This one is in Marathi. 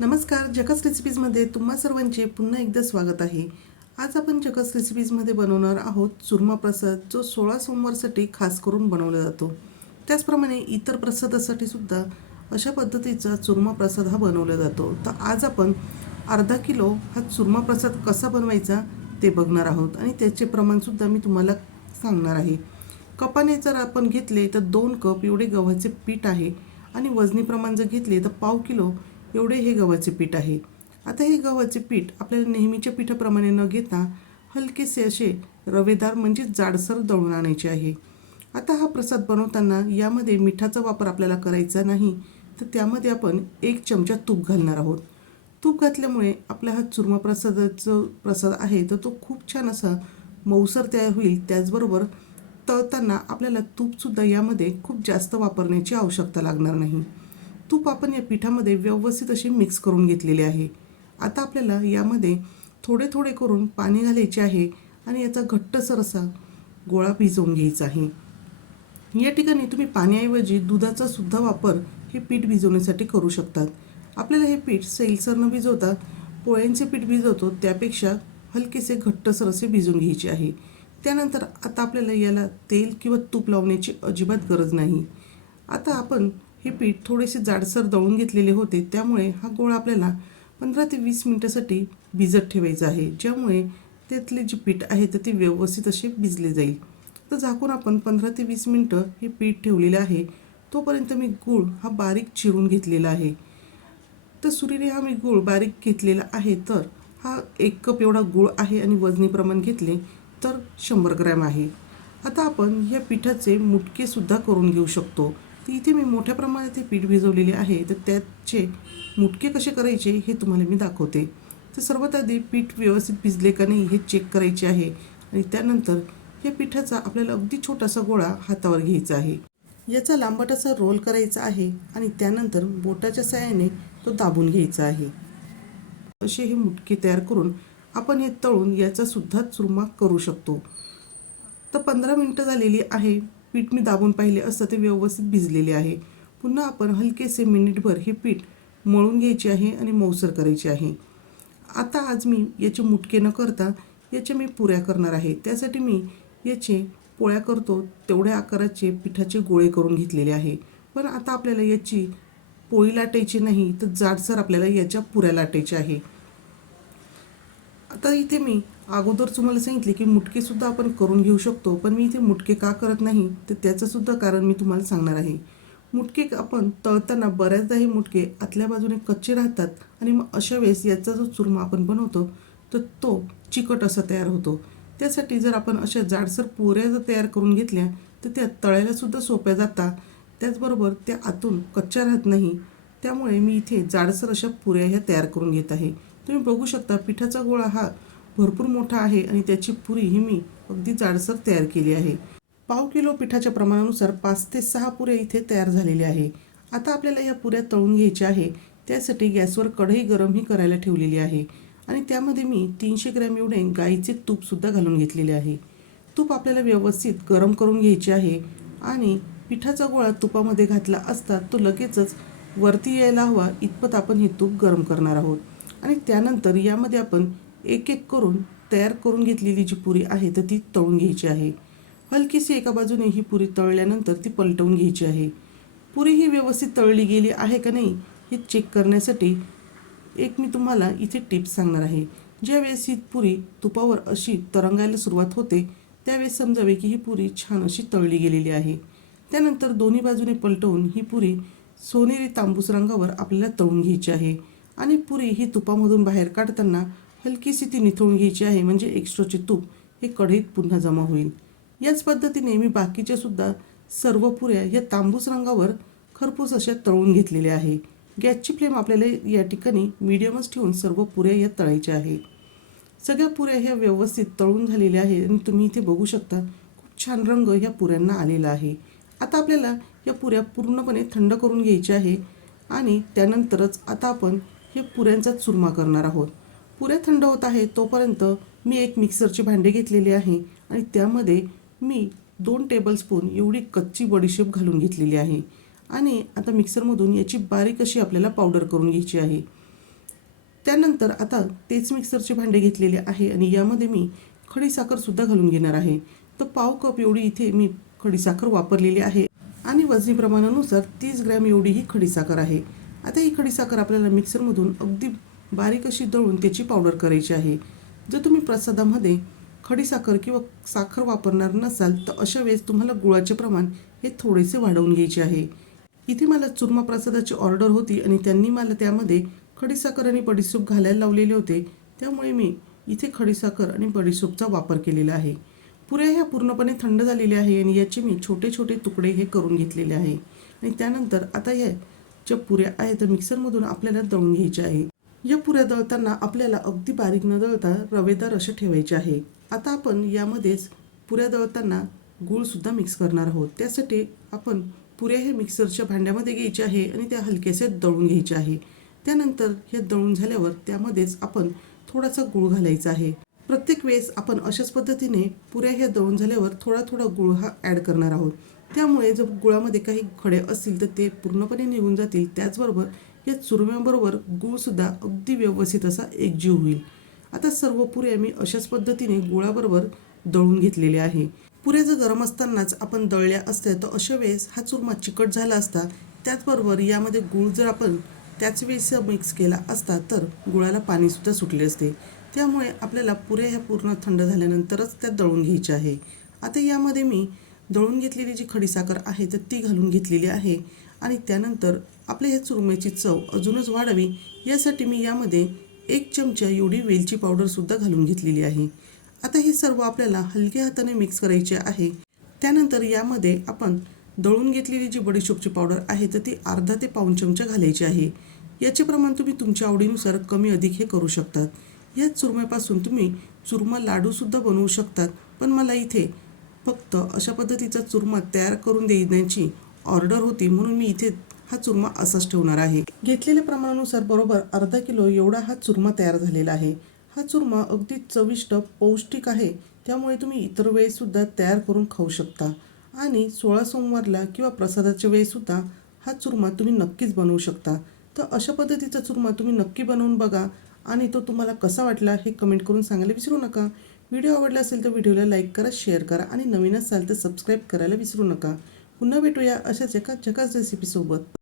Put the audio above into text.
नमस्कार जकस रेसिपीजमध्ये तुम्हा सर्वांचे पुन्हा एकदा स्वागत आहे. आज आपण जकस रेसिपीजमध्ये बनवणार आहोत चुरमा प्रसाद जो सोळा सोमवारसाठी खास करून बनवला जातो. त्याचप्रमाणे इतर प्रसादासाठी सुद्धा अशा पद्धतीचा चुरमा प्रसाद हा बनवला जातो. तर आज आपण अर्धा किलो हा चुरमा प्रसाद कसा बनवायचा ते बघणार आहोत आणि त्याचे प्रमाणसुद्धा मी तुम्हाला सांगणार आहे. कपाने जर आपण घेतले तर दोन कप एवढे गव्हाचे पीठ आहे आणि वजनी प्रमाण जर घेतले तर पाव किलो एवढे हे गव्हाचे पीठ आहे. आता हे गव्हाचे पीठ आपल्याला नेहमीच्या पिठाप्रमाणे न घेता हलकेसे असे रवेदार म्हणजे जाडसर दळून आणायचे आहे. आता हा प्रसाद बनवताना यामध्ये मिठाचा वापर आपल्याला करायचा नाही तर त्यामध्ये आपण एक चमचा तूप घालणार आहोत. तूप घातल्यामुळे आपला हा चुरमा प्रसादाचं प्रसाद आहे तर तो खूप छान असा मऊसर तयार होईल. त्याचबरोबर तळताना आपल्याला तूपसुद्धा यामध्ये खूप जास्त वापरण्याची आवश्यकता लागणार नाही. तूप आपण या पिठामध्ये व्यवस्थित असे मिक्स करून घेतलेले आहे. आता आपल्याला यामध्ये थोडे थोडे करून पाणी घालायचे आहे आणि याचा घट्टसर असा गोळा भिजवून घ्यायचा आहे. या ठिकाणी तुम्ही पाण्याऐवजी दुधाचा सुद्धा वापर हे पीठ भिजवण्यासाठी करू शकतात. आपल्याला हे पीठ सैलसर न भिजवता पोळ्यांचे पीठ भिजवतो त्यापेक्षा हलकेसे घट्टसर असे भिजवून घ्यायचे आहे. त्यानंतर आता आपल्याला याला तेल किंवा तूप लावण्याची अजिबात गरज नाही. आता आपण हे पीठ थोडेसे जाडसर दळून घेतलेले होते. त्यामुळे हा गोळा आपल्याला पंधरा ते वीस मिनटासाठी भिजत ठेवायचा आहे. ज्यामुळे त्यातले जे पीठ आहे तर ते व्यवस्थित असे भिजले जाईल. तर झाकून आपण पंधरा ते वीस मिनटं हे पीठ ठेवलेलं आहे. तोपर्यंत मी गूळ हा बारीक चिरून घेतलेला आहे. तर सुरीने हा मी गूळ बारीक घेतलेला आहे तर हा एक कप एवढा गूळ आहे आणि वजनी प्रमाण घेतले तर शंभर ग्रॅम आहे. आता आपण या पिठाचे मुटकेसुद्धा करून घेऊ शकतो. तर इथे मी मोठ्या प्रमाणात हे पीठ भिजवलेले आहे तर त्याचे मुटके कसे करायचे हे तुम्हाला मी दाखवते. तर सर्वात आधी पीठ व्यवस्थित भिजले का नाही हे चेक करायचे आहे आणि त्यानंतर या पिठाचा आपल्याला अगदी छोटासा गोळा हातावर घ्यायचा आहे. याचा लांबट असा रोल करायचा आहे आणि त्यानंतर बोटाच्या साहाय्याने तो दाबून घ्यायचा आहे. असे हे मुटके तयार करून आपण हे तळून याचा सुद्धा चुरमा करू शकतो. तर पंधरा मिनटं झालेली आहे. पीठ मी दाबून पाहिले असता ते व्यवस्थित भिजलेले आहे. पुन्हा आपण हलकेसे मिनिटभर हे पीठ मळून घ्यायचे आहे आणि मऊसर करायचे आहे. आता आज मी याचे मुटके न करता याच्या मी पुऱ्या करणार आहे. त्यासाठी मी याचे पोळ्या करतो तेवढ्या आकाराचे पिठाचे गोळे करून घेतलेले आहे. पण आता आपल्याला याची पोळी लाटायची नाही तर जाडसर आपल्याला याच्या पुऱ्या लाटायच्या आहे. आता इथे मी अगोदर तुम्हाला सांगितले की मुटकेसुद्धा आपण करून घेऊ शकतो पण मी इथे मुटके का करत नाही तर त्याचंसुद्धा कारण मी तुम्हाला सांगणार आहे. मुटके आपण तळताना बऱ्याचदा हे मुटके आतल्या बाजूने कच्चे राहतात आणि मग अशा वेळेस याचा जो चुरमा आपण बनवतो तर तो चिकट असा तयार होतो. त्यासाठी जर आपण अशा जाडसर पोऱ्या जर तयार करून घेतल्या तर त्या तळायलासुद्धा सोप्या जातात. त्याचबरोबर त्या आतून कच्च्या राहत नाही. त्यामुळे मी इथे जाडसर अशा पुऱ्या ह्या तयार करून घेत आहे. तुम्ही बघू शकता पिठाचा गोळा हा भरपूर मोठा आहे आणि त्याची पुरी ही मी अगदी जाडसर तयार केली आहे. पाव किलो पिठाच्या प्रमाणानुसार पाच ते सहा पुऱ्या इथे तयार झालेल्या आहे. आता आपल्याला या पुऱ्या तळून घ्यायच्या आहे. त्यासाठी गॅसवर कढई गरम ही करायला ठेवलेली आहे. आणि त्यामध्ये मी तीनशे ग्रॅम एवढे गाईचे तूपसुद्धा घालून घेतलेले आहे. तूप आपल्याला व्यवस्थित गरम करून घ्यायचे आहे. आणि पिठाचा गोळा तुपामध्ये घातला असता तो लगेचच वरती यायला हवा इतपत आपण हे तूप गरम करणार आहोत. आणि त्यानंतर यामध्ये आपण एक एक करून तयार करून घेतलेली जी पुरी आहे तर ती तळून घ्यायची आहे. हलकीशी एका बाजूने ही पुरी तळल्यानंतर ती पलटवून घ्यायची आहे. पुरी ही व्यवस्थित तळली गेली आहे का नाही हे चेक करण्यासाठी एक मी तुम्हाला इथे टिप्स सांगणार आहे. ज्यावेळेस ही पुरी तुपावर अशी तरंगायला सुरुवात होते त्यावेळेस समजावे की ही पुरी छान अशी तळली गेलेली आहे. त्यानंतर दोन्ही बाजूने पलटवून ही पुरी सोनेरी तांबूस रंगावर आपल्याला तळून घ्यायची आहे. आणि पुरी ही तुपामधून बाहेर काढताना हलकीशी ती निथळून घ्यायची आहे म्हणजे एक्स्ट्राचे तूप हे कढईत पुन्हा जमा होईल. याच पद्धतीने मी बाकीच्या सुद्धा सर्व पुऱ्या या तांबूस रंगावर खरपूस अशा तळून घेतलेल्या आहे. गॅसची फ्लेम आपल्याला या ठिकाणी मिडियमच ठेवून सर्व पुऱ्या या तळायच्या आहे. सगळ्या पुऱ्या ह्या व्यवस्थित तळून झालेल्या आहे आणि तुम्ही इथे बघू शकता खूप छान रंग ह्या पुऱ्यांना आलेला आहे. आता आपल्याला या पुऱ्या पूर्णपणे थंड करून घ्यायच्या आहे आणि त्यानंतरच आता आपण हे पुऱ्यांचा चुरमा करणार आहोत. पुऱ्या थंड होत आहे तोपर्यंत मी एक मिक्सरचे भांडे घेतलेले आहे आणि त्यामध्ये मी दोन टेबलस्पून एवढी कच्ची बडीशेप घालून घेतलेली आहे. आणि आता मिक्सरमधून याची बारीक अशी आपल्याला पावडर करून घ्यायची आहे. त्यानंतर आता तेच मिक्सरचे भांडे घेतलेले आहे आणि यामध्ये मी खडीसाखरसुद्धा घालून घेणार आहे. तर पाव कप एवढी इथे मी खडीसाखर वापरलेली आहे आणि वजनी प्रमाणानुसार तीस ग्रॅम एवढी ही खडीसाखर आहे. आता ही खडीसाखर आपल्याला मिक्सरमधून अगदी बारीक अशी दळून त्याची पावडर करायची आहे. जर तुम्ही प्रसादामध्ये खडीसाखर किंवा साखर वापरणार नसाल तर अशा वेळेस तुम्हाला गुळाचे प्रमाण हे थोडेसे वाढवून घ्यायचे आहे. इथे मला चुरमा प्रसादाची ऑर्डर होती आणि त्यांनी मला त्यामध्ये खडीसाखर आणि बडीसूप घालायला लावलेले होते. त्यामुळे मी इथे खडीसाखर आणि बडीसूपचा वापर केलेला आहे. पुऱ्या ह्या पूर्णपणे थंड झालेल्या आहे आणि याचे मी छोटे छोटे तुकडे हे करून घेतलेले आहे. आणि त्यानंतर आता या ज्या पुऱ्या आहेत तर मिक्सरमधून आपल्याला दळून घ्यायच्या आहे या पुऱ्या दळताना आपल्याला अगदी बारीक न दळता रवेदार असे ठेवायचे आहे. आता आपण यामध्येच पुऱ्या दळताना गूळसुद्धा मिक्स करणार आहोत. त्यासाठी आपण पुऱ्या हे मिक्सरच्या भांड्यामध्ये घ्यायचे आहे आणि त्या हलकेसे दळून घ्यायचे आहे. त्यानंतर हे दळून झाल्यावर त्यामध्येच आपण थोडासा गूळ घालायचा आहे. प्रत्येक वेळेस आपण अशाच पद्धतीने पुऱ्या ह्या दळून झाल्यावर थोडा थोडा गुळ हा ॲड करणार आहोत. त्यामुळे जर गुळामध्ये काही खडे असतील तर ते पूर्णपणे निघून जातील. त्याचबरोबर या चुरम्याबरोबर गूळसुद्धा अगदी व्यवस्थित असा एकजीव होईल. आता सर्व पुऱ्या मी अशाच पद्धतीने गुळाबरोबर दळून घेतलेल्या आहे. पुऱ्या जर गरम असतानाच आपण दळल्या असत्या तर अशा वेळेस हा चुरमा चिकट झाला असता त्याचबरोबर यामध्ये गूळ जर आपण त्याच वेळेस मिक्स केला असता तर गुळाला पाणीसुद्धा सुटले असते. त्यामुळे आपल्याला पुऱ्या ह्या पूर्ण थंड झाल्यानंतरच त्या दळून घ्यायच्या आहे. आता यामध्ये मी दळून घेतलेली जी खडीसाखर आहे तर ती घालून घेतलेली आहे. आणि त्यानंतर आपल्या ह्या चुरम्याची चव अजूनच वाढावी यासाठी मी यामध्ये एक चमचा एवढी वेलची पावडरसुद्धा घालून घेतलेली आहे. आता हे सर्व आपल्याला हलक्या हाताने मिक्स करायचे आहे. त्यानंतर यामध्ये आपण दळून घेतलेली जी बडीशोपची पावडर आहे तर ती अर्धा ते पाऊण चमचा घालायची आहे. याचे प्रमाण तुम्ही तुमच्या आवडीनुसार कमी अधिक हे करू शकतात. या चुरम्यापासून तुम्ही चुरमा लाडूसुद्धा बनवू शकतात पण मला इथे फक्त अशा पद्धतीचा चुरमा तयार करून देण्याची ऑर्डर होती म्हणून मी इथे हा चुरमा असाच ठेवणार आहे. घेतलेल्या प्रमाणानुसार बरोबर अर्धा किलो एवढा हा चुरमा तयार झालेला आहे. हा चुरमा अगदी चविष्ट पौष्टिक आहे. त्यामुळे तुम्ही इतर वेळेसुद्धा तयार करून खाऊ शकता. आणि सोळा सोमवारला किंवा प्रसादाच्या वेळेसुद्धा हा चुरमा तुम्ही नक्कीच बनवू शकता. तर अशा पद्धतीचा चुरमा तुम्ही नक्की बनवून बघा आणि तो तुम्हाला कसा वाटला हे कमेंट करून सांगायला विसरू नका. व्हिडिओ आवडला असेल तर व्हिडिओला लाईक करा शेअर करा आणि नवीन असाल तर सबस्क्राईब करायला विसरू नका. पुन्हा भेटूया अशाच एका जगाच रेसिपीसोबत